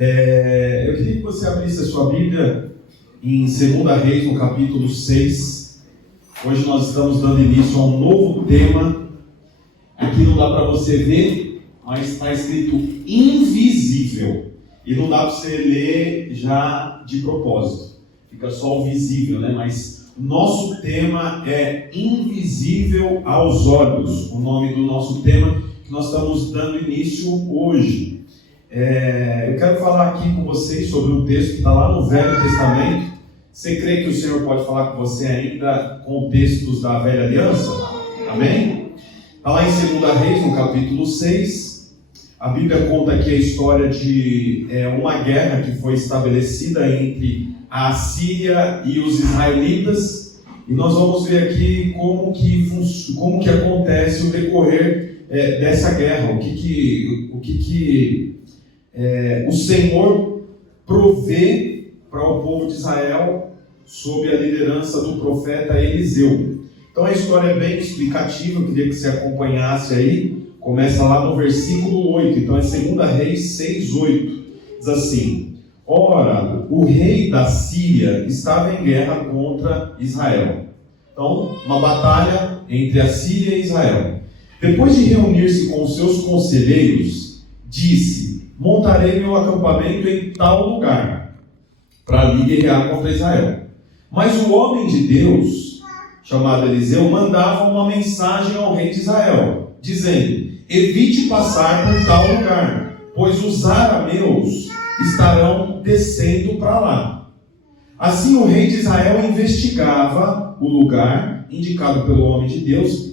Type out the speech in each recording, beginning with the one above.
Eu queria que você abrisse a sua Bíblia em 2 Reis, no capítulo 6. Hoje nós estamos dando início a um novo tema. Aqui não dá para você ver, mas está escrito invisível. E não dá para você ler já de propósito. Fica só o visível, né? Mas nosso tema é invisível aos olhos. O nome do nosso tema que nós estamos dando início hoje. Eu quero falar aqui com vocês sobre um texto que está lá no Velho Testamento. Você crê que o Senhor pode falar com você ainda com textos da Velha Aliança? Amém? Está lá em 2 Reis, no capítulo 6. A Bíblia conta aqui a história de uma guerra que foi estabelecida entre a Assíria e os israelitas. E nós vamos ver aqui como que acontece o decorrer dessa guerra. O Senhor provê para o povo de Israel sob a liderança do profeta Eliseu. Então a história é bem explicativa, eu queria que você acompanhasse aí. Começa lá no versículo 8, então é 2 Reis 6:8. Diz assim: Ora, o rei da Síria estava em guerra contra Israel. Então, uma batalha entre a Síria e Israel. Depois de reunir-se com os seus conselheiros, disse: montarei meu acampamento em tal lugar, para ali guerrear contra Israel. Mas o homem de Deus, chamado Eliseu, mandava uma mensagem ao rei de Israel, dizendo: evite passar por tal lugar, pois os arameus estarão descendo para lá. Assim o rei de Israel investigava o lugar indicado pelo homem de Deus,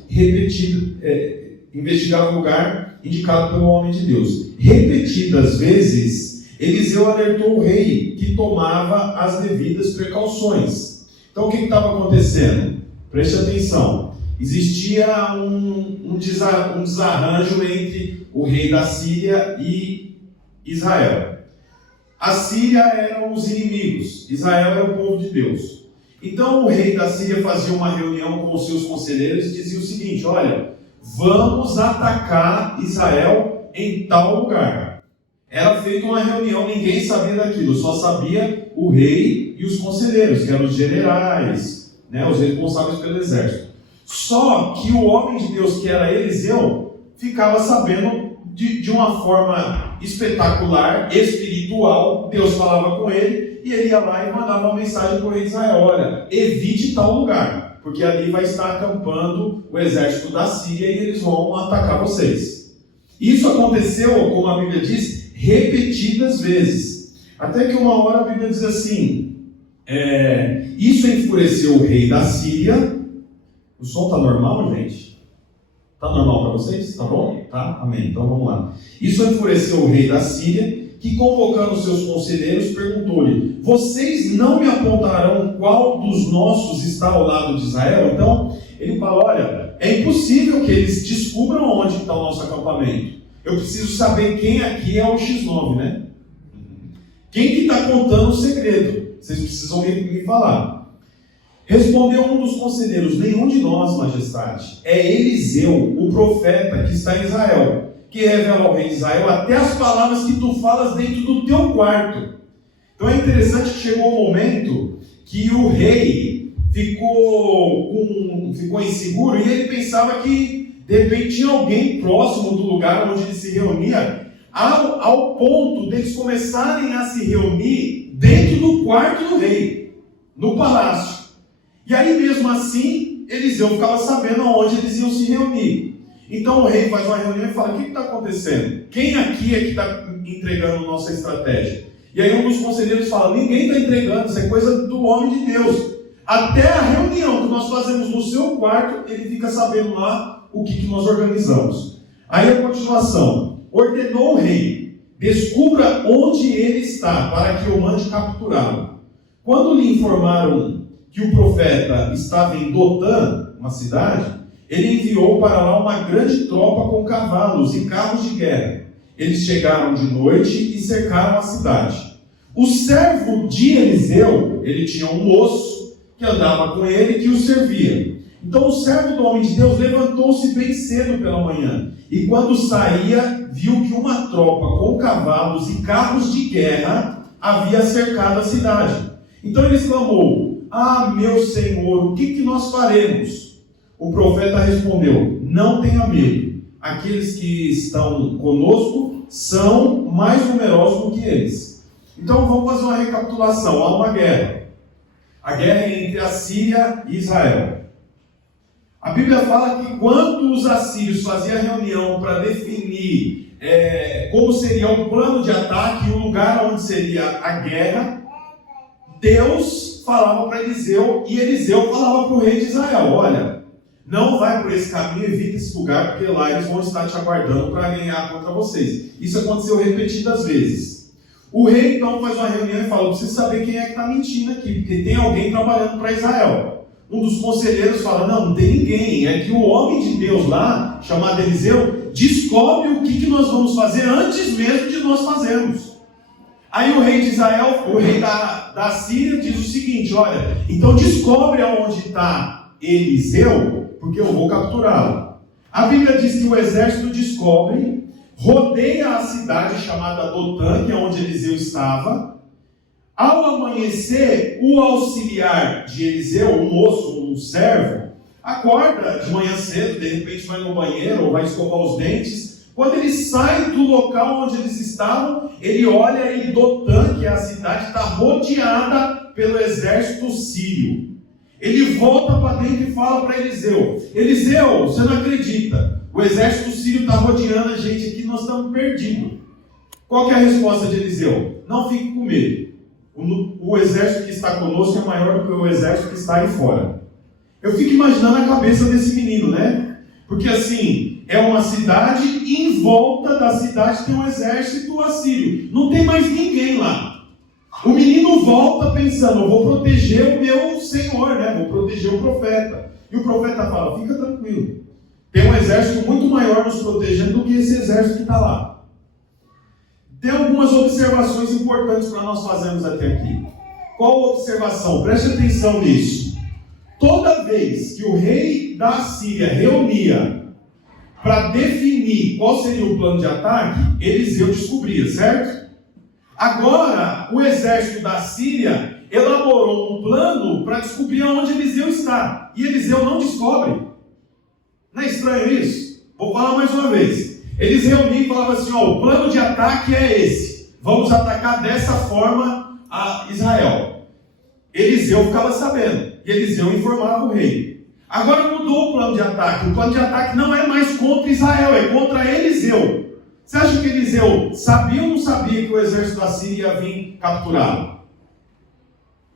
Repetidas vezes, Eliseu alertou o rei, que tomava as devidas precauções. Então o que estava acontecendo? Preste atenção. Existia um desarranjo entre o rei da Síria e Israel. A Síria eram os inimigos, Israel era o povo de Deus. Então o rei da Síria fazia uma reunião com os seus conselheiros e dizia o seguinte: olha, vamos atacar Israel em tal lugar. Era feita uma reunião, ninguém sabia daquilo, só sabia o rei e os conselheiros, que eram os generais, os responsáveis pelo exército. Só que o homem de Deus, que era Eliseu, ficava sabendo de uma forma espetacular, espiritual. Deus falava com ele e ele ia lá e mandava uma mensagem para o rei de Israel: olha, evite tal lugar, porque ali vai estar acampando o exército da Síria e eles vão atacar vocês. Isso aconteceu, como a Bíblia diz, repetidas vezes. Até que uma hora a Bíblia diz assim: isso enfureceu o rei da Síria. O som está normal, gente? Está normal para vocês? Tá bom? Tá? Amém. Então vamos lá. Isso enfureceu o rei da Síria, que, convocando os seus conselheiros, perguntou-lhe: vocês não me apontarão qual dos nossos está ao lado de Israel? Então ele fala: olha, é impossível que eles descubram onde está o nosso acampamento. Eu preciso saber quem aqui é o X9, né? Quem que está contando o segredo? Vocês precisam me falar. Respondeu um dos conselheiros: nenhum de nós, majestade. É Eliseu, o profeta que está em Israel, que revela ao rei de Israel até as palavras que tu falas dentro do teu quarto. Então é interessante que chegou um momento que o rei ficou inseguro e ele pensava que de repente tinha alguém próximo do lugar onde ele se reunia, ao ponto deles começarem a se reunir dentro do quarto do rei, no palácio. E aí mesmo assim, Eliseu ficava sabendo aonde eles iam se reunir. Então o rei faz uma reunião e fala: o que está acontecendo? Quem aqui é que está entregando nossa estratégia? E aí um dos conselheiros fala: ninguém está entregando, isso é coisa do homem de Deus. Até a reunião que nós fazemos no seu quarto, ele fica sabendo lá o que nós organizamos. Aí a continuação: ordenou o rei: descubra onde ele está, para que eu mande capturá-lo. Quando lhe informaram que o profeta estava em Dotã, uma cidade, ele enviou para lá uma grande tropa com cavalos e carros de guerra. Eles chegaram de noite e cercaram a cidade. O servo de Eliseu, ele tinha um moço que andava com ele e que o servia. Então o servo do homem de Deus levantou-se bem cedo pela manhã, e quando saía, viu que uma tropa com cavalos e carros de guerra havia cercado a cidade. Então ele exclamou: "Ah, meu Senhor, o que nós faremos?" O profeta respondeu: "Não tenha medo, aqueles que estão conosco são mais numerosos do que eles." Então vamos fazer uma recapitulação. Há uma guerra. A guerra é entre a Síria e Israel. A Bíblia fala que quando os assírios faziam reunião para definir como seria o plano de ataque e o lugar onde seria a guerra, Deus falava para Eliseu, e Eliseu falava para o rei de Israel: "Olha, não vai por esse caminho, evita esse lugar, porque lá eles vão estar te aguardando para ganhar contra vocês." Isso aconteceu repetidas vezes. O rei então faz uma reunião e fala: "Eu preciso saber quem é que está mentindo aqui, porque tem alguém trabalhando para Israel." Um dos conselheiros fala: "Não tem ninguém, é que o homem de Deus lá, chamado Eliseu, descobre o que nós vamos fazer antes mesmo de nós fazermos." Aí o rei de Israel, o rei da Síria, diz o seguinte: "Olha, então descobre aonde está Eliseu, porque eu vou capturá-lo." A Bíblia diz que o exército descobre, rodeia a cidade chamada Dotã, que é onde Eliseu estava. Ao amanhecer, o auxiliar de Eliseu, um moço, um servo, acorda de manhã cedo, de repente vai no banheiro ou vai escovar os dentes. Quando ele sai do local onde eles estavam, ele olha e Dotã, que é a cidade, está rodeada pelo exército sírio. Ele volta para dentro e fala para Eliseu: "Eliseu, você não acredita, o exército sírio está rodeando a gente aqui, nós estamos perdidos." Qual que é a resposta de Eliseu? "Não fique com medo. O exército que está conosco é maior do que o exército que está aí fora." Eu fico imaginando a cabeça desse menino, né? Porque assim, é uma cidade e em volta da cidade tem um exército assírio. Não tem mais ninguém lá. O menino volta pensando: "Eu vou proteger o meu senhor, né? Vou proteger o profeta." E o profeta fala: "Fica tranquilo. Tem um exército muito maior nos protegendo do que esse exército que está lá." Tem algumas observações importantes para nós fazermos até aqui. Qual observação? Preste atenção nisso. Toda vez que o rei da Síria reunia para definir qual seria o plano de ataque, Eliseu descobria, certo? Agora, o exército da Síria elaborou um plano para descobrir onde Eliseu está. E Eliseu não descobre. Não é estranho isso? Vou falar mais uma vez. Eles reuniam e falavam assim: "O plano de ataque é esse. Vamos atacar dessa forma a Israel." Eliseu ficava sabendo. E Eliseu informava o rei. Agora mudou o plano de ataque. O plano de ataque não é mais contra Israel, é contra Eliseu. Você acha que Eliseu sabia ou não sabia que o exército da Síria ia vir capturá-lo?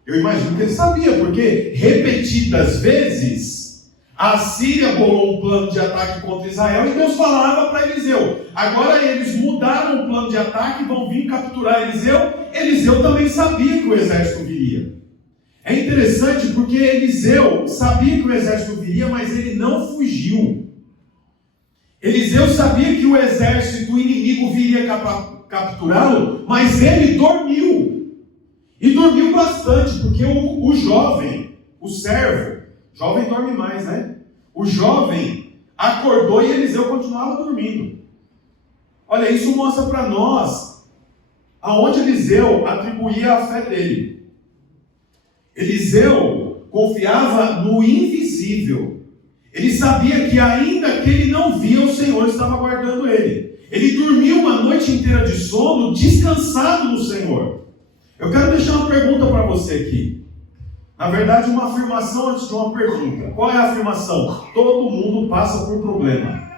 Eu imagino que ele sabia, porque repetidas vezes a Síria bolou um plano de ataque contra Israel e Deus falava para Eliseu. Agora eles mudaram o plano de ataque e vão vir capturar Eliseu. Eliseu também sabia que o exército viria. É interessante porque Eliseu sabia que o exército viria, mas ele não fugiu. Eliseu sabia que o exército inimigo viria capturá-lo, mas ele dormiu. E dormiu bastante, porque o jovem, o servo, jovem dorme mais, né? O jovem acordou e Eliseu continuava dormindo. Olha, isso mostra para nós aonde Eliseu atribuía a fé dele. Eliseu confiava no invisível. Ele sabia que ainda que ele não via, o Senhor estava guardando ele. Ele dormiu uma noite inteira de sono, descansado no Senhor. Eu quero deixar uma pergunta para você aqui. Na verdade, uma afirmação antes de uma pergunta. Qual é a afirmação? Todo mundo passa por problema.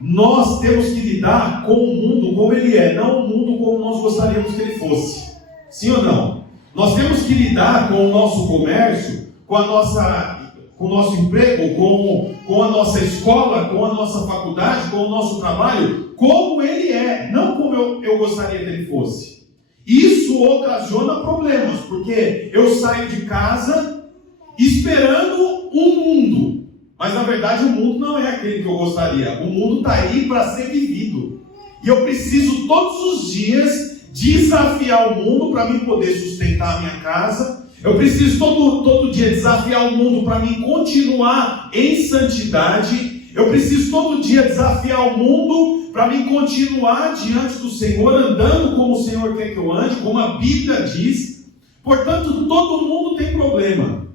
Nós temos que lidar com o mundo como ele é, não o mundo como nós gostaríamos que ele fosse. Sim ou não? Nós temos que lidar com o nosso comércio, com o nosso emprego, com a nossa escola, com a nossa faculdade, com o nosso trabalho, como ele é, não como eu gostaria que ele fosse. Isso ocasiona problemas, porque eu saio de casa esperando um mundo, mas na verdade o mundo não é aquele que eu gostaria. O mundo está aí para ser vivido, e eu preciso todos os dias desafiar o mundo para mim poder sustentar a minha casa. Eu preciso todo dia desafiar o mundo para mim continuar em santidade. Eu preciso todo dia desafiar o mundo para mim continuar diante do Senhor, andando como o Senhor quer que eu ande, como a Bíblia diz. Portanto, todo mundo tem problema.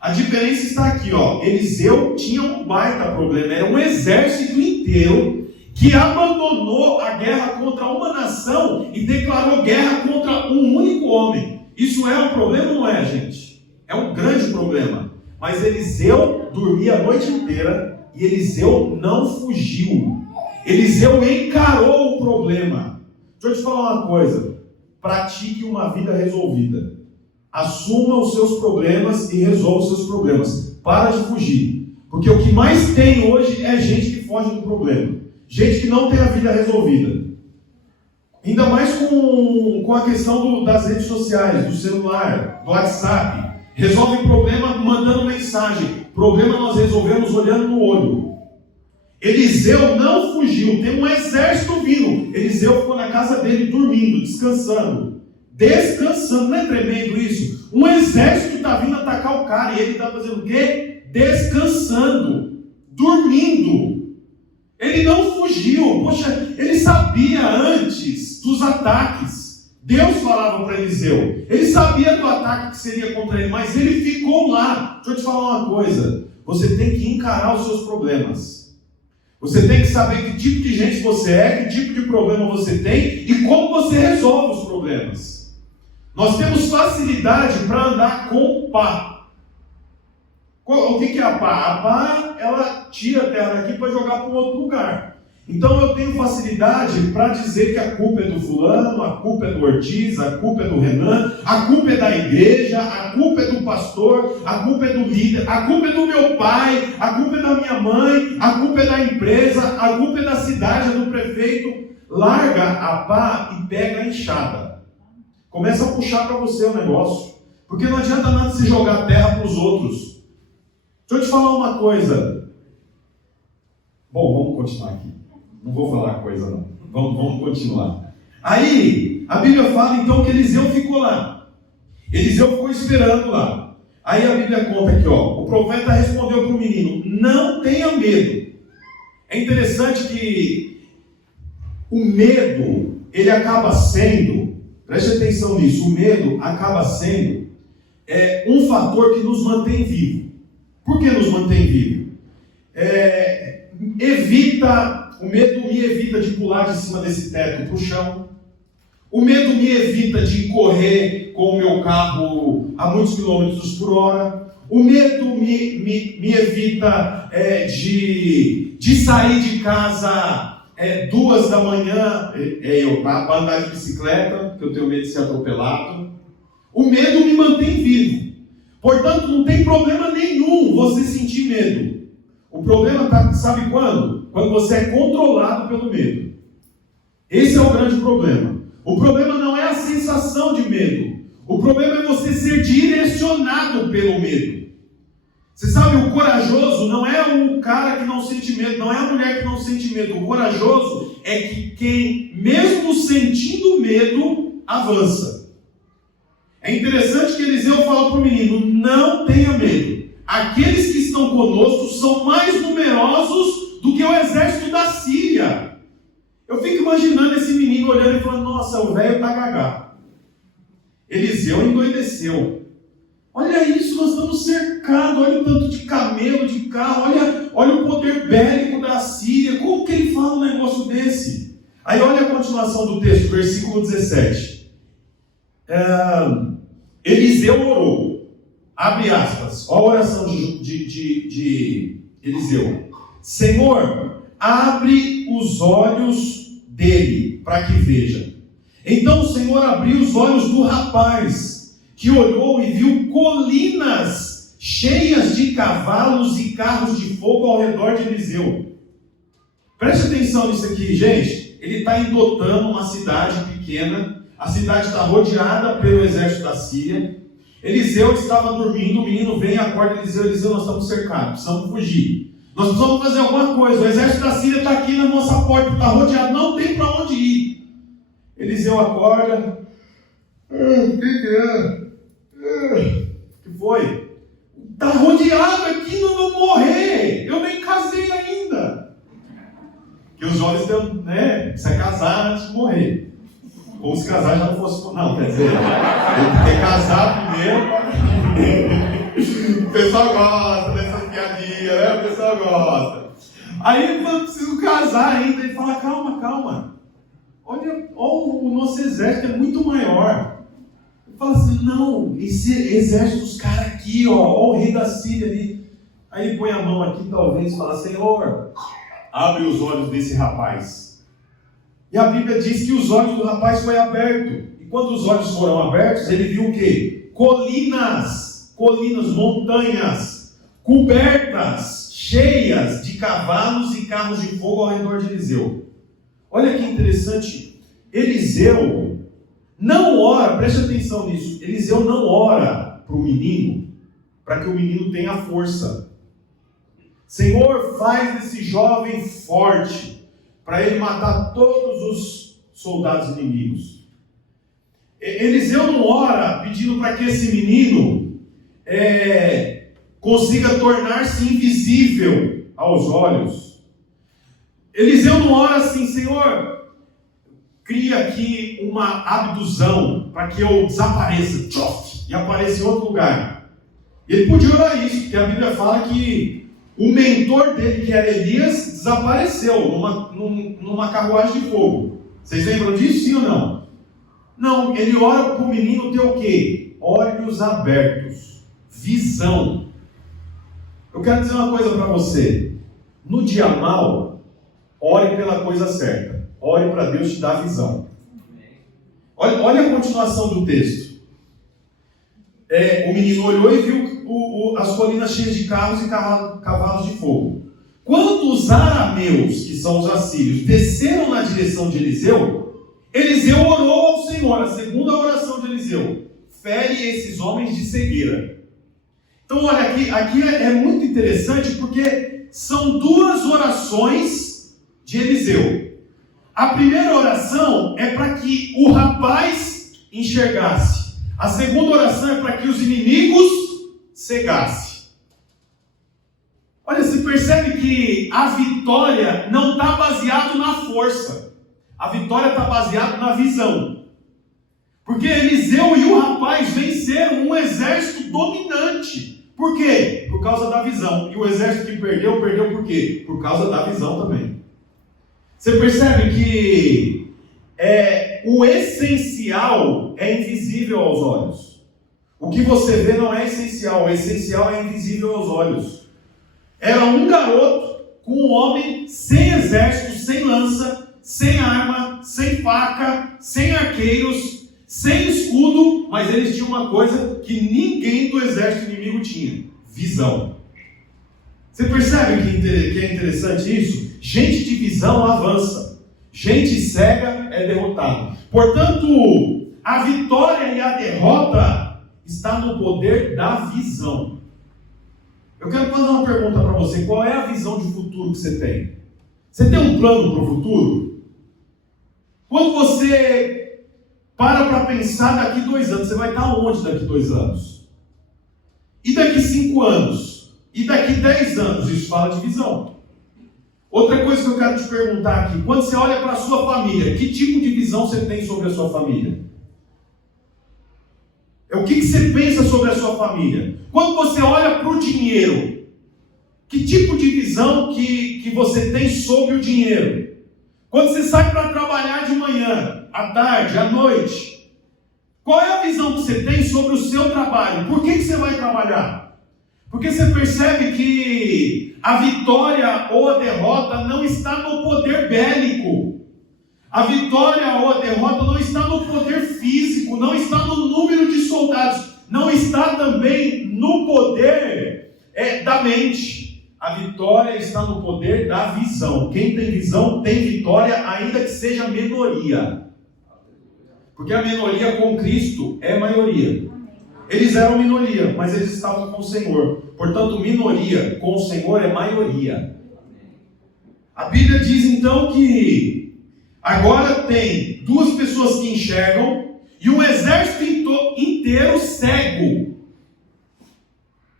A diferença está aqui, ó. Eliseu tinha um baita problema. Era um exército inteiro que abandonou a guerra contra uma nação e declarou guerra contra um único homem. Isso é um problema ou não é, gente? É um grande problema. Mas Eliseu dormia a noite inteira e Eliseu não fugiu. Eliseu encarou o problema. Deixa eu te falar uma coisa. Pratique uma vida resolvida. Assuma os seus problemas e resolva os seus problemas. Para de fugir. Porque o que mais tem hoje é gente que foge do problema. Gente que não tem a vida resolvida. Ainda mais com a questão das redes sociais, do celular, do WhatsApp. Resolve problema mandando mensagem. Problema nós resolvemos olhando no olho. Eliseu não fugiu. Tem um exército vindo. Eliseu ficou na casa dele dormindo, descansando. Descansando. Não é tremendo isso? Um exército está vindo atacar o cara e ele está fazendo o quê? Descansando. Dormindo. Ele não fugiu. Poxa, ele sabia antes dos ataques. Deus falava para Eliseu. Ele sabia do ataque que seria contra ele, mas ele ficou lá. Deixa eu te falar uma coisa. Você tem que encarar os seus problemas. Você tem que saber que tipo de gente você é, que tipo de problema você tem e como você resolve os problemas. Nós temos facilidade para andar com pá. O que é a pá? A pá, ela tira a terra daqui para jogar para um outro lugar. Então eu tenho facilidade para dizer que a culpa é do fulano, a culpa é do Ortiz, a culpa é do Renan, a culpa é da igreja, a culpa é do pastor, a culpa é do líder, a culpa é do meu pai, a culpa é da minha mãe, a culpa é da empresa, a culpa é da cidade, é do prefeito. Larga a pá e pega a enxada. Começa a puxar para você o negócio. Porque não adianta nada você jogar terra para os outros. Deixa eu te falar uma coisa. Bom, vamos continuar aqui. Não vou falar coisa não. Vamos continuar. Aí, a Bíblia fala então que Eliseu ficou lá. Eliseu ficou esperando lá. Aí a Bíblia conta aqui, ó. O profeta respondeu para o menino: não tenha medo. É interessante que o medo, ele acaba sendo, preste atenção nisso, o medo acaba sendo um fator que nos mantém vivo. Por que nos mantém vivo? O medo me evita de pular de cima desse teto para o chão. O medo me evita de correr com o meu carro a muitos quilômetros por hora. O medo me evita de sair de casa 2 da manhã, para andar de bicicleta, porque eu tenho medo de ser atropelado. O medo me mantém vivo. Portanto, não tem problema nenhum você sentir medo. O problema está, sabe quando? Quando você é controlado pelo medo. Esse é o grande problema. O problema não é a sensação de medo. O problema é você ser direcionado pelo medo. Você sabe, o corajoso não é o cara que não sente medo, não é a mulher que não sente medo. O corajoso é quem, mesmo sentindo medo, avança. É interessante que Eliseu fala para o menino: não tenha medo. Aqueles que estão conosco são mais numerosos do que o exército da Síria. Eu fico imaginando esse menino olhando e falando: nossa, o velho está gagá. Eliseu endoideceu. Olha isso, nós estamos cercados. Olha o tanto de camelo, de carro. Olha o poder bélico da Síria. Como que ele fala um negócio desse? Aí olha a continuação do texto, versículo 17. Eliseu orou, abre aspas, olha a oração de Eliseu: Senhor, abre os olhos dele, para que veja. Então o Senhor abriu os olhos do rapaz, que olhou e viu colinas cheias de cavalos e carros de fogo ao redor de Eliseu. Preste atenção nisso aqui, gente. Ele está em Dotã, uma cidade pequena. A cidade está rodeada pelo exército da Síria. Eliseu estava dormindo, o menino vem e acorda Eliseu: nós estamos cercados, precisamos fugir. Nós precisamos fazer alguma coisa, o exército da Síria está aqui na nossa porta, está rodeado, não tem para onde ir. Eliseu acorda: o que é? que foi? Está rodeado aqui, não vou morrer. Eu nem casei ainda. Que os jovens têm, né? Precisa casar antes de morrer. Como se casar já não fosse. Não, quer dizer, tem que casar primeiro. O pessoal gosta dessas piadinhas, né? O pessoal gosta. Aí eu preciso casar ainda. Ele fala: calma. Olha, o nosso exército é muito maior. Ele fala assim: não, esse exército dos caras aqui, ó o rei da Síria ali. Aí ele põe a mão aqui, talvez, e fala: Senhor, abre os olhos desse rapaz. E a Bíblia diz que os olhos do rapaz foram abertos. E quando os olhos foram abertos, ele viu o quê? Colinas, montanhas, cobertas, cheias de cavalos e carros de fogo ao redor de Eliseu. Olha que interessante, Eliseu não ora, preste atenção nisso, Eliseu não ora para o menino, para que o menino tenha força. Senhor, faz desse jovem forte, para ele matar todos os soldados inimigos. Eliseu não ora pedindo para que esse menino consiga tornar-se invisível aos olhos. Eliseu não ora assim: Senhor, cria aqui uma abduzão para que eu desapareça e apareça em outro lugar. Ele podia orar isso, porque a Bíblia fala que o mentor dele, que era Elias, desapareceu numa carruagem de fogo. Vocês lembram disso, sim ou não? Não, ele ora para o menino ter o quê? Olhos abertos, visão. Eu quero dizer uma coisa para você: no dia mal, ore pela coisa certa. Ore para Deus te dar visão. Olha a continuação do texto. O menino olhou e viu as colinas cheias de carros e cavalos de fogo. Quando os arameus, que são os assírios, desceram na direção de Eliseu, Eliseu orou ao Senhor. A segunda oração de Eliseu: fere esses homens de cegueira. Então olha, aqui é muito interessante, porque são duas orações de Eliseu. A primeira oração é para que o rapaz enxergasse. A segunda oração é para que os inimigos cegassem. Olha, você percebe que a vitória não está baseada na força. A vitória está baseada na visão. Porque Eliseu e o rapaz venceram um exército dominante. Por quê? Por causa da visão. E o exército que perdeu por quê? Por causa da visão também. Você percebe que o essencial é invisível aos olhos. O que você vê não é essencial, o essencial é invisível aos olhos. Era um garoto com um homem sem exército, sem lança, sem arma, sem faca, sem arqueiros, sem escudo, mas eles tinham uma coisa que ninguém do exército inimigo tinha: visão. Você percebe que é interessante isso? Gente de visão avança, gente cega é derrotada. Portanto, a vitória e a derrota está no poder da visão. Eu quero fazer uma pergunta para você: qual é a visão de futuro que você tem? Você tem um plano para o futuro? Quando você para pensar daqui 2 anos, você vai estar onde daqui 2 anos? E daqui 5 anos? E daqui 10 anos? Isso fala de visão. Outra coisa que eu quero te perguntar aqui: quando você olha para a sua família, que tipo de visão você tem sobre a sua família? O que você pensa sobre a sua família? Quando você olha para o dinheiro, que tipo de visão que você tem sobre o dinheiro? Quando você sai para trabalhar de manhã, à tarde, à noite, qual é a visão que você tem sobre o seu trabalho? Por que você vai trabalhar? Porque você percebe que a vitória ou a derrota não está no poder bélico. A vitória ou a derrota não está no poder físico, não está no número de soldados, não está também no poder da mente. A vitória está no poder da visão. Quem tem visão tem vitória, ainda que seja minoria. Porque a minoria com Cristo é maioria. Eles eram minoria, mas eles estavam com o Senhor. Portanto, minoria com o Senhor é maioria. A Bíblia diz então que agora tem 2 pessoas que enxergam e um exército inteiro cego.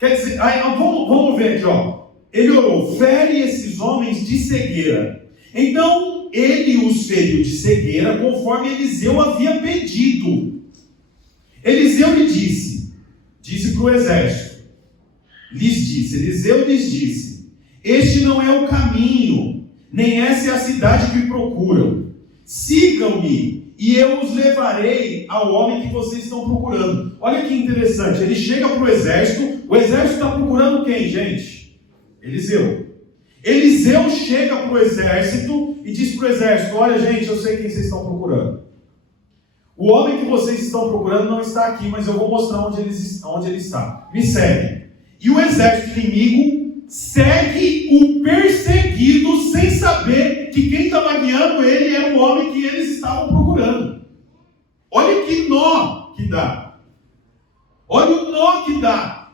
Quer dizer, aí, vamos ver aqui, ó. Ele orou, fere esses homens de cegueira. Então, ele os feriu de cegueira, conforme Eliseu havia pedido. Eliseu lhe disse para o exército, Eliseu lhes disse, este não é o caminho, nem essa é a cidade que procuram. Sigam-me, e eu os levarei ao homem que vocês estão procurando. Olha que interessante, ele chega para o exército está procurando quem, gente? Eliseu. Eliseu chega para o exército e diz para o exército, olha gente, eu sei quem vocês estão procurando. O homem que vocês estão procurando não está aqui, mas eu vou mostrar onde ele está. Me segue. E o exército inimigo segue o perseguido sem saber que quem estava guiando ele era o homem que eles estavam procurando. Olha que nó que dá. Olha o nó que dá.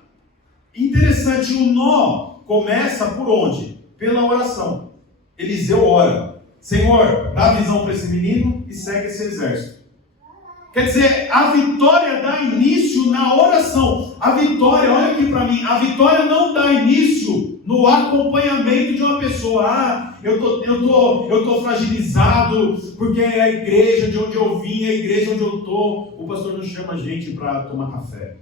Interessante, o nó começa por onde? Pela oração. Eliseu ora, Senhor, dá visão para esse menino e segue esse exército. Quer dizer, a vitória dá início na oração. A vitória, olha aqui para mim, a vitória não dá início no acompanhamento de uma pessoa. Eu tô fragilizado, porque é a igreja de onde eu vim, é a igreja onde eu estou. O pastor não chama a gente para tomar café.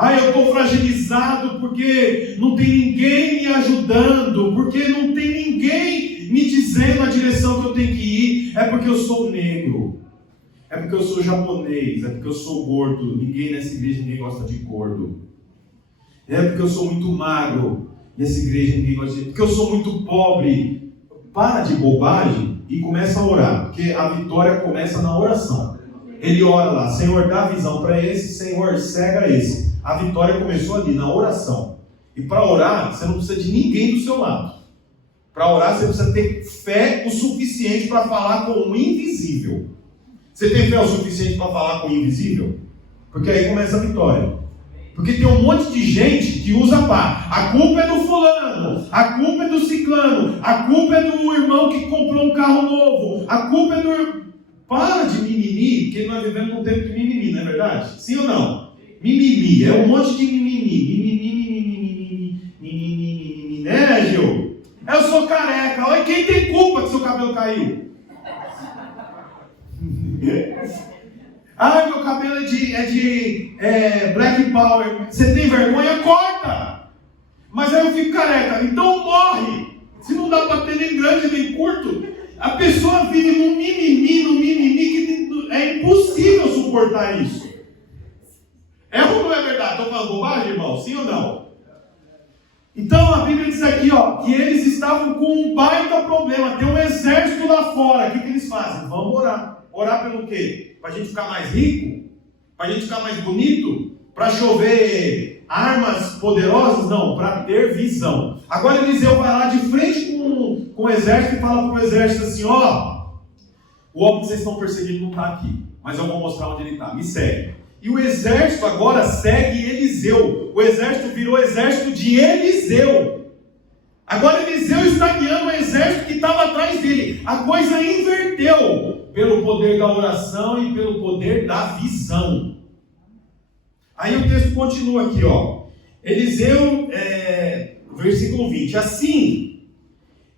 Eu estou fragilizado porque não tem ninguém me ajudando, porque não tem ninguém me dizendo a direção que eu tenho que ir. É porque eu sou negro, é porque eu sou japonês, é porque eu sou gordo. Ninguém nessa igreja, ninguém gosta de gordo. É porque eu sou muito magro, nessa igreja ninguém gosta de... Porque eu sou muito pobre. Para de bobagem e começa a orar, porque a vitória começa na oração. Ele ora lá, Senhor, dá visão para esse, Senhor, cega esse. A vitória começou ali, na oração. E para orar, você não precisa de ninguém do seu lado. Para orar, você precisa ter fé o suficiente para falar com o invisível. Você tem fé o suficiente para falar com o invisível? Porque aí começa a vitória. Porque tem um monte de gente que usa pá. A culpa é do fulano, a culpa é do ciclano, a culpa é do irmão que comprou um carro novo, a culpa é do... Para de mimimi, porque nós vivemos num tempo de mimimi, não é verdade? Sim ou não? Mimimi, é um monte de mimimi, né, Gil? Eu sou careca, olha quem tem culpa que seu cabelo caiu? Meu cabelo é de Black Power. Você tem vergonha? Corta! Mas aí eu fico careca, então morre! Se não dá para ter nem grande nem curto, a pessoa vive num mimimi que é impossível suportar isso. É ou não é verdade? Estou falando bobagem, irmão? Sim ou não? Então a Bíblia diz aqui, que eles estavam com um baita problema. Tem um exército lá fora. O que eles fazem? Vamos orar. Orar pelo quê? Para a gente ficar mais rico? Para a gente ficar mais bonito? Para chover armas poderosas? Não, para ter visão. Agora Eliseu vai lá de frente com o exército e fala para o exército assim, o homem que vocês estão perseguindo não está aqui, mas eu vou mostrar onde ele está, me segue. E o exército agora segue Eliseu. O exército virou exército de Eliseu. Agora Eliseu está guiando o exército que estava atrás dele. A coisa inverteu pelo poder da oração e pelo poder da visão. Aí o texto continua aqui, Eliseu, versículo 20. Assim,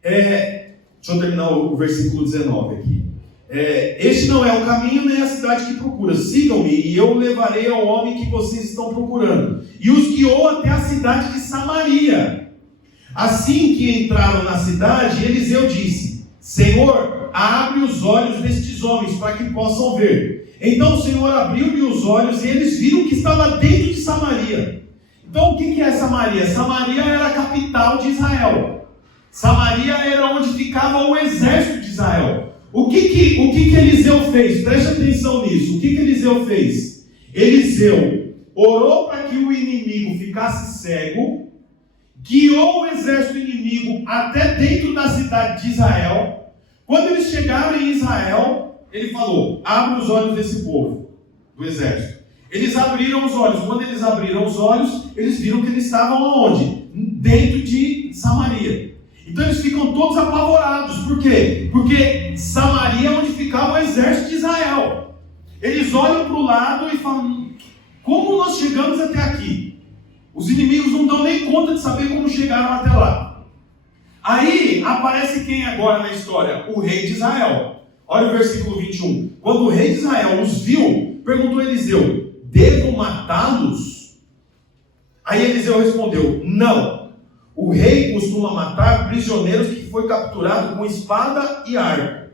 deixa eu terminar o versículo 19 aqui. Este não é o caminho nem a cidade que procura. Sigam-me e eu levarei ao homem que vocês estão procurando. E os guiou até a cidade de Samaria. Assim que entraram na cidade, Eliseu disse, Senhor, abre os olhos destes homens para que possam ver. Então o Senhor abriu-lhe os olhos e eles viram que estava dentro de Samaria. Então o que é Samaria? Samaria era a capital de Israel. Samaria era onde ficava o exército de Israel. O que Eliseu fez? Preste atenção nisso. O que Eliseu fez? Eliseu orou para que o inimigo ficasse cego, guiou o exército inimigo até dentro da cidade de Israel. Quando eles chegaram em Israel, ele falou, abre os olhos desse povo, do exército. Eles abriram os olhos. Quando eles abriram os olhos, eles viram que eles estavam aonde? Dentro de Samaria. Então eles ficam todos apavorados. Por quê? Porque Samaria é onde ficava o exército de Israel. Eles olham para o lado e falam, como nós chegamos até aqui? Os inimigos não dão nem conta de saber como chegaram até lá. Aí aparece quem agora na história? O rei de Israel. Olha o versículo 21. Quando o rei de Israel os viu, perguntou a Eliseu: devo matá-los? Aí Eliseu respondeu: não. O rei costuma matar prisioneiros que foi capturado com espada e arco.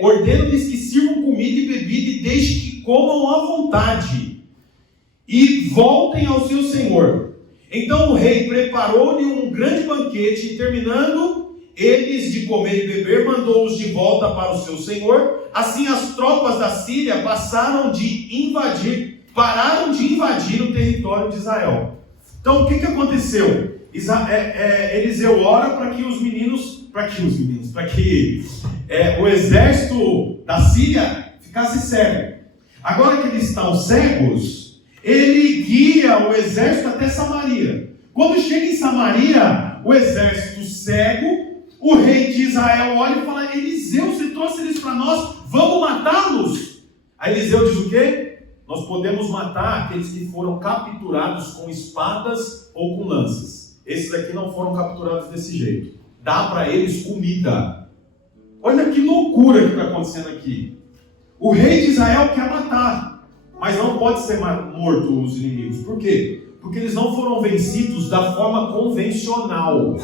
Ordeno-lhes que sirvam comida e bebida e deixe que comam à vontade e voltem ao seu senhor. Então o rei preparou-lhe um grande banquete e, terminando eles de comer e beber, mandou-os de volta para o seu senhor. Assim as tropas da Síria pararam de invadir o território de Israel. Então o que aconteceu? Eliseu ora para que o exército da Síria ficasse cego. Agora que eles estão cegos, ele guia o exército até Samaria. Quando chega em Samaria, o exército cego, o rei de Israel olha e fala: Eliseu, você trouxe eles para nós, vamos matá-los? Aí Eliseu diz o quê? Nós podemos matar aqueles que foram capturados com espadas ou com lanças. Esses aqui não foram capturados desse jeito. Dá para eles comida. Olha que loucura que está acontecendo aqui. O rei de Israel quer matar, mas não pode ser morto os inimigos. Por quê? Porque eles não foram vencidos da forma convencional.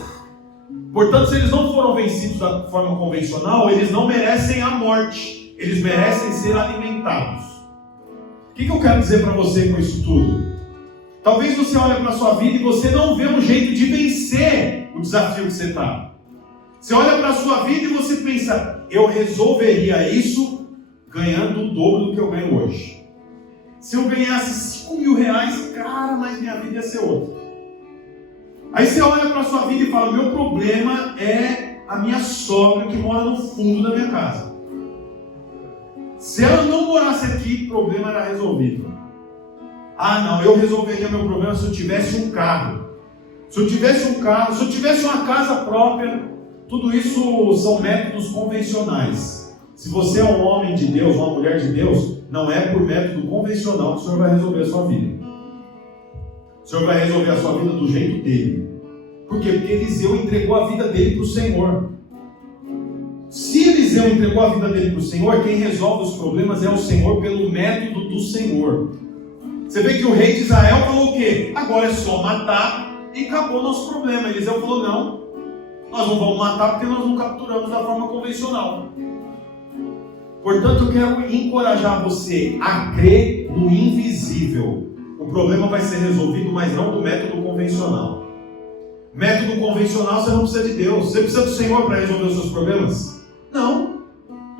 Portanto, se eles não foram vencidos da forma convencional, eles não merecem a morte. Eles merecem ser alimentados. O que eu quero dizer para você com isso tudo? Talvez você olhe para a sua vida e você não vê um jeito de vencer o desafio que você está. Você olha para a sua vida e você pensa: eu resolveria isso ganhando o dobro do que eu ganho hoje. Se eu ganhasse R$5.000, cara, mas minha vida ia ser outra. Aí você olha para a sua vida e fala: meu problema é a minha sogra que mora no fundo da minha casa. Se ela não morasse aqui, o problema era resolvido. Ah, não, eu resolveria meu problema se eu tivesse um carro. Se eu tivesse um carro, se eu tivesse uma casa própria. Tudo isso são métodos convencionais. Se você é um homem de Deus, uma mulher de Deus, não é por método convencional que o Senhor vai resolver a sua vida. O Senhor vai resolver a sua vida do jeito dele. Por quê? Porque Eliseu entregou a vida dele para o Senhor. Se Eliseu entregou a vida dele para o Senhor, quem resolve os problemas é o Senhor pelo método do Senhor. Você vê que o rei de Israel falou o quê? Agora é só matar e acabou o nosso problema. Eliseu falou: não, nós não vamos matar porque nós não capturamos da forma convencional. Portanto, eu quero encorajar você a crer no invisível. O problema vai ser resolvido, mas não do método convencional. Método convencional, você não precisa de Deus. Você precisa do Senhor para resolver os seus problemas? Não.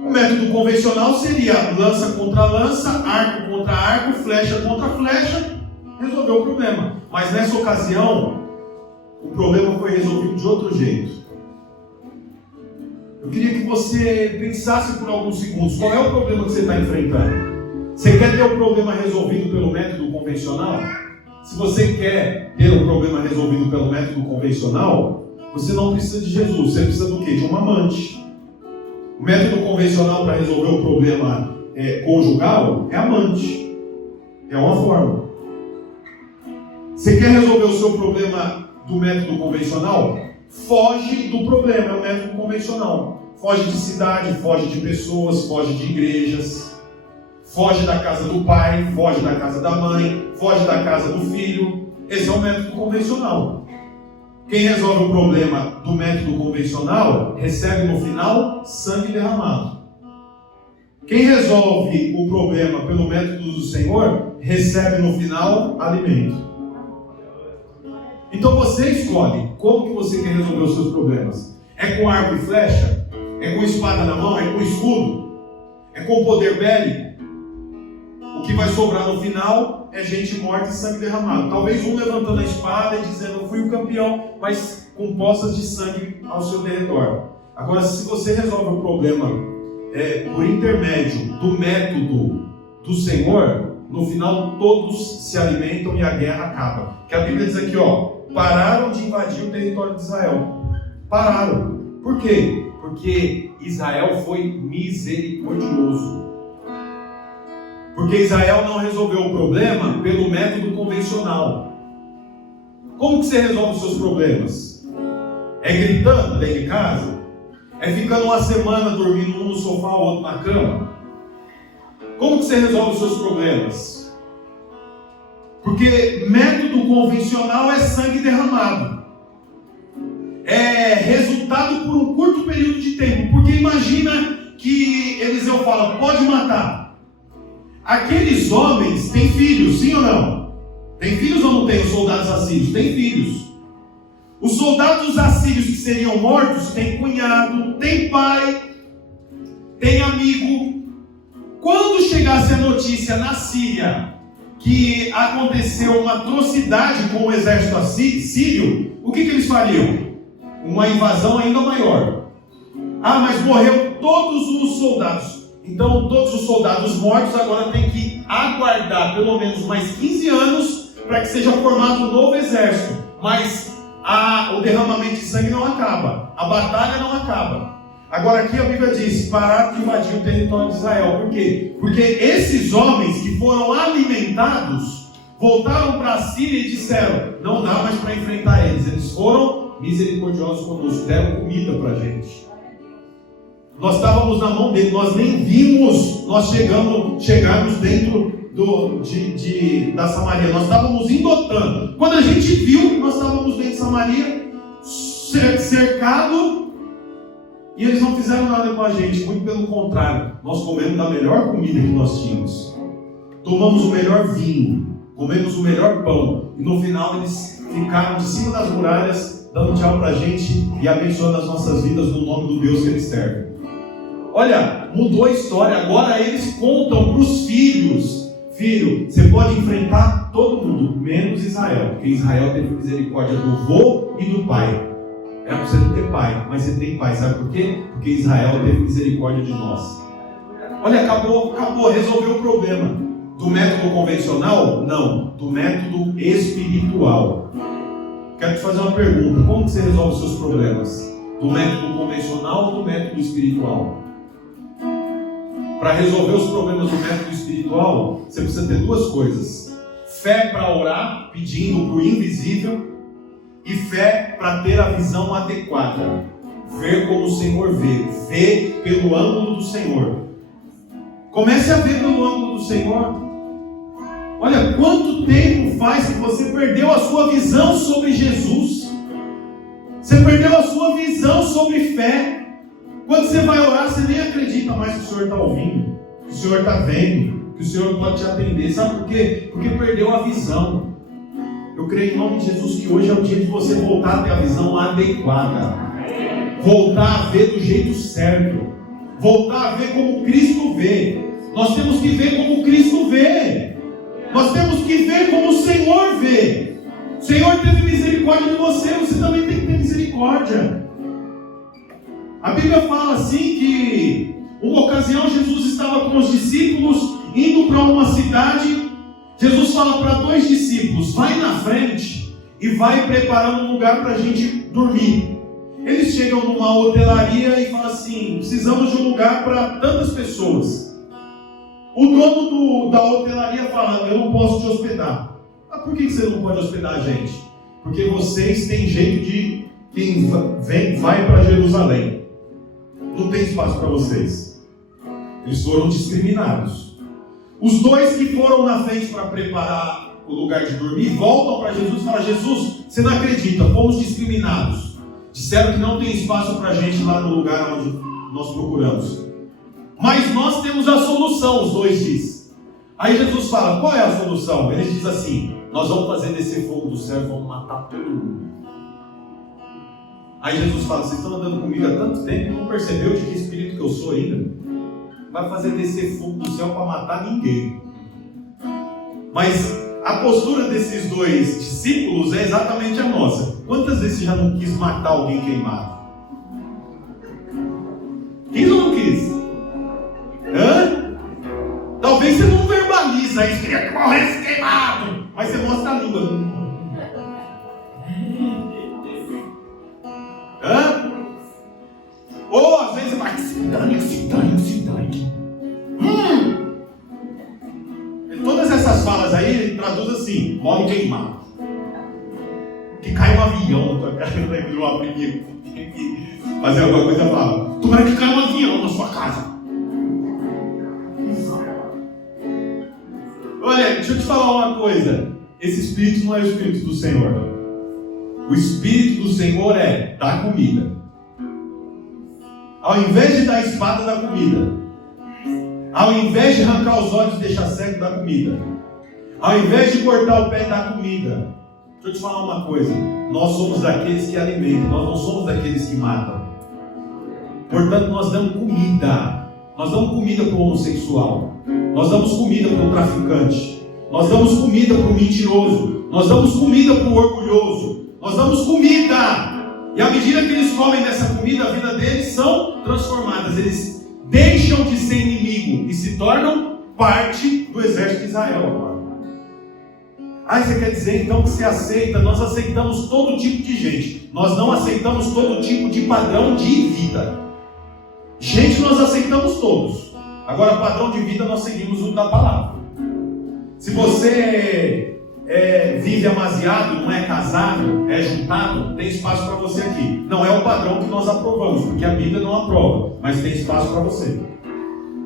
O método convencional seria lança contra lança, arco contra arco, flecha contra flecha. Resolveu o problema. Mas nessa ocasião, o problema foi resolvido de outro jeito. Eu queria que você pensasse por alguns segundos: qual é o problema que você está enfrentando? Você quer ter o problema resolvido pelo método convencional? Se você quer ter o problema resolvido pelo método convencional, você não precisa de Jesus. Você precisa do quê? De um amante. O método convencional para resolver o problema conjugal é amante. É uma forma. Você quer resolver o seu problema do método convencional? Foge do problema, é o método convencional. Foge de cidade, foge de pessoas, foge de igrejas. Foge da casa do pai, foge da casa da mãe, foge da casa do filho. Esse é o método convencional. Quem resolve o problema do método convencional recebe no final sangue derramado. Quem resolve o problema pelo método do Senhor recebe no final alimento. Então você escolhe como que você quer resolver os seus problemas. É com arco e flecha? É com espada na mão? É com escudo? É com poder bélico? O que vai sobrar no final é gente morta e sangue derramado. Talvez um levantando a espada e dizendo: eu fui o campeão, mas com poças de sangue ao seu derredor. Agora, se você resolve o problema por intermédio do método do Senhor, no final todos se alimentam e a guerra acaba. Que a Bíblia diz aqui, pararam de invadir o território de Israel. Pararam. Por quê? Porque Israel foi misericordioso. Porque Israel não resolveu o problema pelo método convencional. Como que você resolve os seus problemas? É gritando dentro de casa? É ficando uma semana dormindo um no sofá, o outro na cama? Como que você resolve os seus problemas? Porque método convencional é sangue derramado. É resultado por um curto período de tempo. Porque imagina que Eliseu fala, pode matar. Aqueles homens têm filhos, sim ou não? Tem filhos ou não tem os soldados assírios? Tem filhos. Os soldados assírios que seriam mortos têm cunhado, tem pai, tem amigo. Quando chegasse a notícia na Síria que aconteceu uma atrocidade com o exército sírio, o que eles fariam? Uma invasão ainda maior. Ah, mas morreu todos os soldados. Então todos os soldados mortos agora têm que aguardar pelo menos mais 15 anos para que seja formado um novo exército. Mas o derramamento de sangue não acaba, a batalha não acaba. Agora aqui a Bíblia diz, pararam de invadir o território de Israel. Por quê? Porque esses homens que foram alimentados, voltaram para a Síria e disseram, não dá mais para enfrentar eles. Eles foram misericordiosos conosco, deram comida para a gente. Nós estávamos na mão dele, nós nem vimos, nós chegamos dentro da Samaria, nós estávamos em Dotã. Quando a gente viu que nós estávamos dentro de Samaria, cercado, e eles não fizeram nada com a gente, muito pelo contrário, nós comemos da melhor comida que nós tínhamos, tomamos o melhor vinho, comemos o melhor pão, e no final eles ficaram de cima das muralhas, dando tchau para a gente e abençoando as nossas vidas no nome do Deus que eles servem. Olha, mudou a história, agora eles contam para os filhos, filho, você pode enfrentar todo mundo, menos Israel, porque Israel teve misericórdia do vô e do pai. Era para você não ter pai, mas você tem pai, sabe por quê? Porque Israel teve misericórdia de nós. Olha, acabou, resolveu o problema. Do método convencional? Não, do método espiritual. Quero te fazer uma pergunta, como que você resolve os seus problemas? Do método convencional ou do método espiritual? Para resolver os problemas do método espiritual, você precisa ter duas coisas: fé para orar, pedindo para o invisível, e fé para ter a visão adequada, ver como o Senhor vê, ver pelo ângulo do Senhor. Comece a ver pelo ângulo do Senhor. Olha, quanto tempo faz que você perdeu a sua visão sobre Jesus? Você perdeu a sua visão sobre fé. Quando você vai orar, você nem acredita mais que o Senhor está ouvindo, que o Senhor está vendo, que o Senhor pode te atender. Sabe por quê? Porque perdeu a visão. Eu creio em nome de Jesus que hoje é o dia de você voltar a ter a visão adequada, voltar a ver do jeito certo, voltar a ver como Cristo vê. Nós temos que ver como Cristo vê. Nós temos que ver como o Senhor vê. O Senhor teve misericórdia de você, você também tem que ter misericórdia. A Bíblia fala assim que uma ocasião Jesus estava com os discípulos indo para uma cidade. Jesus fala para 2 discípulos, vai na frente e vai preparando um lugar para a gente dormir. Eles chegam numa hotelaria e falam assim, precisamos de um lugar para tantas pessoas. O dono da hotelaria fala, eu não posso te hospedar. Mas por que você não pode hospedar a gente? Porque vocês têm jeito de quem vai para Jerusalém. Não tem espaço para vocês. Eles foram discriminados. Os 2 que foram na frente para preparar o lugar de dormir voltam para Jesus e falam, Jesus, você não acredita, fomos discriminados. Disseram que não tem espaço para a gente lá no lugar onde nós procuramos. Mas nós temos a solução, os 2 dizem. Aí Jesus fala, qual é a solução? Ele diz assim, nós vamos fazer descer fogo do céu e vamos matar todo mundo. Aí Jesus fala, vocês estão andando comigo há tanto tempo e não percebeu de que espírito que eu sou ainda? Vai fazer descer fogo do céu para matar ninguém. Mas a postura desses 2 discípulos é exatamente a nossa. Quantas vezes você já não quis matar alguém queimado? Quis ou não quis? Talvez você não verbaliza isso, queria que morresse queimado, mas você mostra a língua. Ou às vezes vai, se dane. Todas essas falas aí ele traduz assim, morre queimado. avião na tua casa. Eu lembro de uma priminha que tinha que fazer alguma coisa e falava: tomara que caia um avião na sua casa. Olha, deixa eu te falar uma coisa. Esse espírito não é o espírito do Senhor. O espírito do Senhor é dar comida. Ao invés de dar a espada, dá comida. Ao invés de arrancar os olhos e deixar cego, dá comida. Ao invés de cortar o pé, dá comida. Deixa eu te falar uma coisa. Nós somos daqueles que alimentam. Nós não somos daqueles que matam. Portanto, nós damos comida. Nós damos comida para o homossexual. Nós damos comida para o traficante. Nós damos comida para o mentiroso. Nós damos comida para o orgulhoso. Nós damos comida. E à medida que eles comem dessa comida, a vida deles são transformadas. Eles deixam de ser inimigo e se tornam parte do exército de Israel. Aí você quer dizer então que você aceita? Nós aceitamos todo tipo de gente. Nós não aceitamos todo tipo de padrão de vida. Gente, nós aceitamos todos. Agora, padrão de vida, nós seguimos o da palavra. Se você vive amasiado, não é casado, é juntado, tem espaço para você aqui. Não é o padrão que nós aprovamos, porque a Bíblia não aprova, mas tem espaço para você.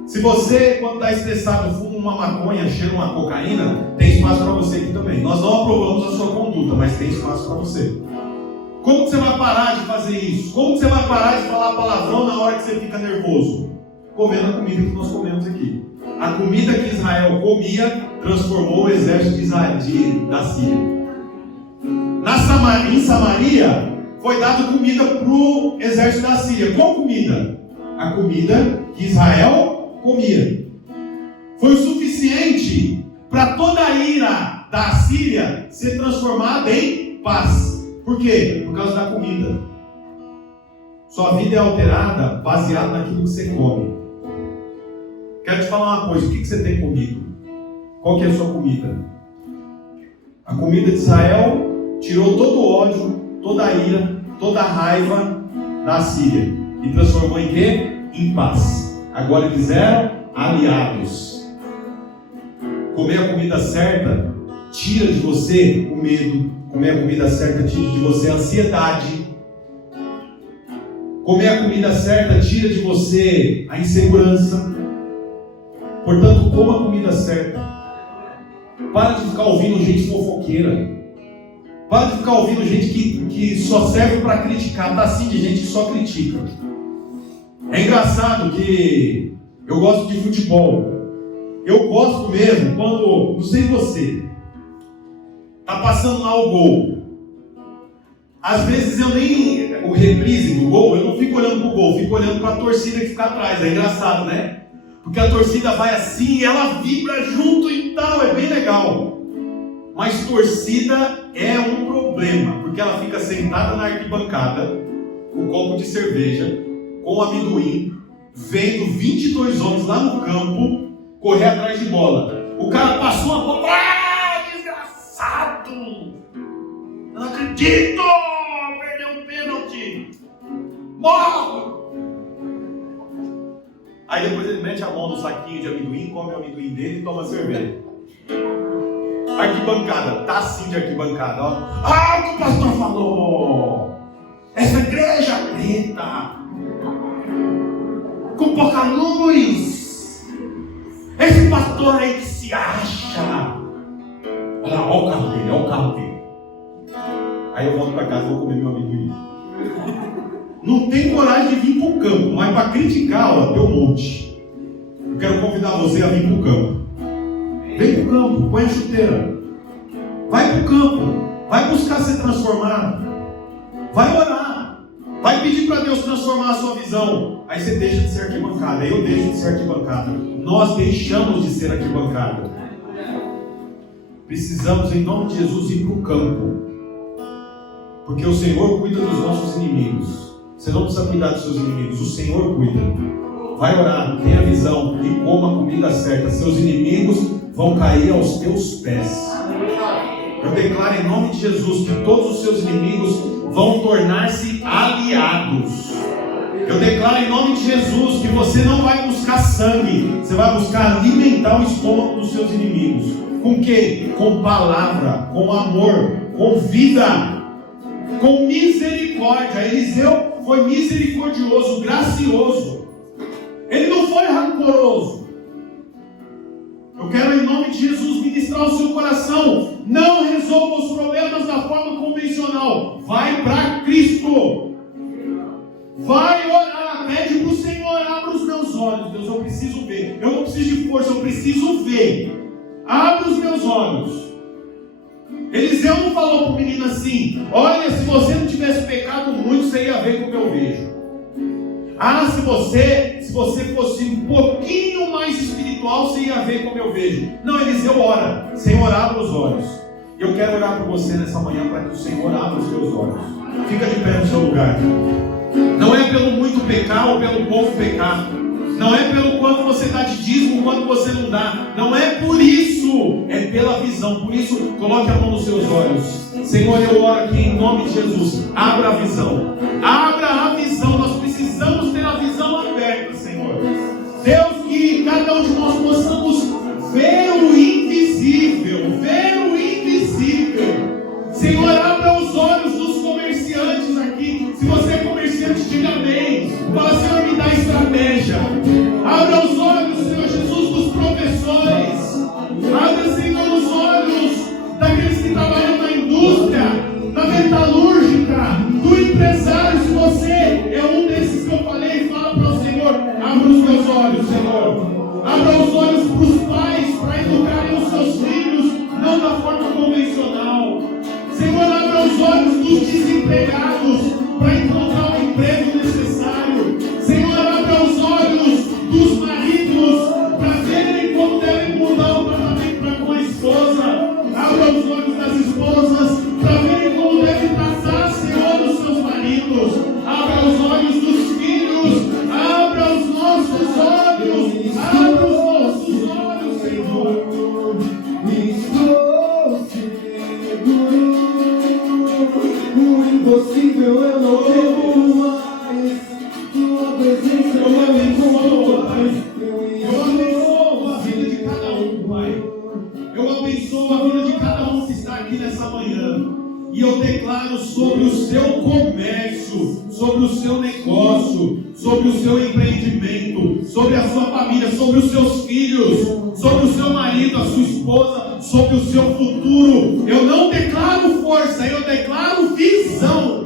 Se você, quando está estressado, fuma uma maconha, cheira uma cocaína, tem espaço para você aqui também. Nós não aprovamos a sua conduta, mas tem espaço para você. Como que você vai parar de fazer isso? Como que você vai parar de falar palavrão na hora que você fica nervoso? Comendo a comida que nós comemos aqui. A comida que Israel comia transformou o exército da Síria. Em Samaria foi dada comida para o exército da Síria. Qual comida? A comida que Israel comia. Foi o suficiente para toda a ira da Síria ser transformada em paz. Por quê? Por causa da comida. Sua vida é alterada baseada naquilo que você come. Quero te falar uma coisa. O que você tem comido? Qual que é a sua comida? A comida de Israel tirou todo o ódio, toda a ira, toda a raiva da Síria e transformou em quê? Em paz. Agora eles eram aliados. Comer a comida certa tira de você o medo. Comer a comida certa tira de você a ansiedade. Comer a comida certa tira de você a insegurança. Portanto, coma a comida certa. Para de ficar ouvindo gente fofoqueira. Para de ficar ouvindo gente que só serve para criticar. Está assim de gente que só critica. É engraçado que eu gosto de futebol. Eu gosto mesmo quando, não sei você, está passando lá o gol. Às vezes eu nem, o reprise do gol, eu não fico olhando para o gol, fico olhando para a torcida que fica atrás. É engraçado, né? Porque a torcida vai assim e ela vibra junto e tal, é bem legal. Mas torcida é um problema, porque ela fica sentada na arquibancada, com um copo de cerveja, com um amendoim, vendo 22 homens lá no campo correr atrás de bola. O cara passou a bola, desgraçado! Eu não acredito! Perdeu um pênalti! Morre! Aí depois ele mete a mão no saquinho de amendoim, come o amendoim dele e toma cerveja. Arquibancada, tá assim de arquibancada, ó. Ah, o que o pastor falou! Essa igreja preta, com pouca luz. Esse pastor aí que se acha. Olha lá, olha o carro dele, olha o carro dele. Aí eu volto pra casa e vou comer meu amendoim. Não tem coragem de vir para o campo, mas para criticar, ó, tem um monte. Eu quero convidar você a vir para o campo. Vem para o campo, põe a chuteira. Vai para o campo, vai buscar ser transformado. Vai orar, vai pedir para Deus transformar a sua visão. Aí você deixa de ser arquibancada, eu deixo de ser arquibancada. Nós deixamos de ser arquibancada. Precisamos, em nome de Jesus, ir para o campo. Porque o Senhor cuida dos nossos inimigos. Você não precisa cuidar dos seus inimigos, o Senhor cuida. Vai orar, tenha visão e coma a comida certa. Seus inimigos vão cair aos teus pés. Eu declaro em nome de Jesus que todos os seus inimigos vão tornar-se aliados. Eu declaro em nome de Jesus que você não vai buscar sangue, você vai buscar alimentar o estômago dos seus inimigos. Com quê? Com palavra, com amor, com vida. com misericórdia. Eliseu foi misericordioso, gracioso. Ele não foi rancoroso. Eu quero, em nome de Jesus, ministrar o seu coração. Não resolva os problemas da forma convencional. Vai para Cristo. Vai orar. Pede para o Senhor, abra os meus olhos. Deus, eu preciso ver. Eu não preciso de força, eu preciso ver. Abra os meus olhos. Eliseu não falou para o menino assim: olha, se você não tivesse pecado muito, você ia ver como eu vejo. Ah, se você fosse um pouquinho mais espiritual, você ia ver como eu vejo. Não, Eliseu ora. Senhor, abra os olhos. E eu quero orar por você nessa manhã, para que o Senhor abra os teus olhos. Fica de pé no seu lugar. Não é pelo muito pecar ou pelo pouco pecar. Não é pelo quanto você dá de dízimo, quanto você não dá. Não é por isso. É pela visão. Por isso, coloque a mão nos seus olhos. Senhor, eu oro aqui em nome de Jesus. Abra a visão. Abra a visão. Nós precisamos ter a visão aberta, Senhor. Deus, que cada um de nós possamos ver o invisível. Ver o invisível. Senhor, abra os olhos dos comerciantes aqui. Se você é comerciante, diga amém. Fala, Senhor, me dá estratégia. Abra os olhos, Senhor Jesus, dos professores. Abra, Senhor, os olhos daqueles que trabalham na indústria, na metalúrgica, do empresário. Se você é um desses que eu falei, fala para o Senhor: abra os meus olhos, Senhor. Abra os olhos para os pais, para educarem os seus filhos, não da forma convencional. Senhor, abra os olhos dos desempregados, para encontrar o emprego necessário. Senhor, abra os olhos dos maridos, para verem como devem mudar o tratamento para com a esposa. Abra os olhos das esposas, para verem como devem tratar, Senhor, os seus maridos. Abra os olhos dos filhos. Abra os nossos olhos. Abra os nossos olhos, Senhor. Estou seguro. O impossível eu não temo mais. Tua presença eu abençoo, Pai. Eu abençoo a vida de cada um, Pai. Eu abençoo a vida de cada um que está aqui nessa manhã. E eu declaro sobre o seu comércio, sobre o seu negócio, sobre o seu empreendimento, sobre a sua família, sobre os seus filhos, sobre o seu marido, a sua esposa, sobre o seu futuro. Eu não declaro força, eu declaro visão.